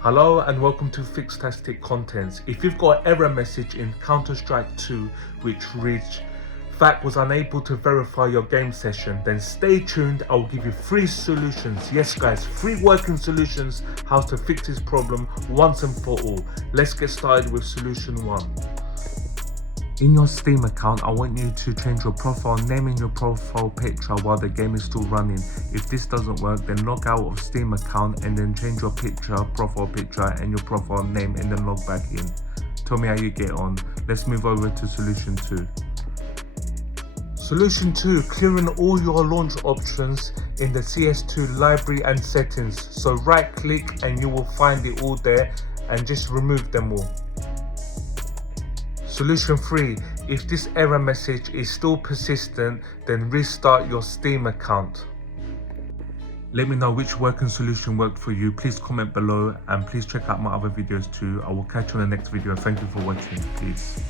Hello and welcome to FIXtastic Contents. If you've got an error message in Counter-Strike 2 which reads VAC was unable to verify your game session, then stay tuned. I will give you 3 solutions. Yes guys, 3 working solutions how to fix this problem once and for all. Let's get started with solution 1. In your Steam account, I want you to change your profile name in your profile picture while the game is still running. If this doesn't work, then log out of Steam account and then change your profile picture and your profile name and then log back in. Tell me how you get on. Let's move over to solution 2. Solution 2, clearing all your launch options in the CS2 library and settings. So right click and you will find it all there and just remove them all. Solution 3, if this error message is still persistent, then restart your Steam account. Let me know which working solution worked for you. Please comment below and please check out my other videos too. I will catch you on the next video. Thank you for watching. Peace.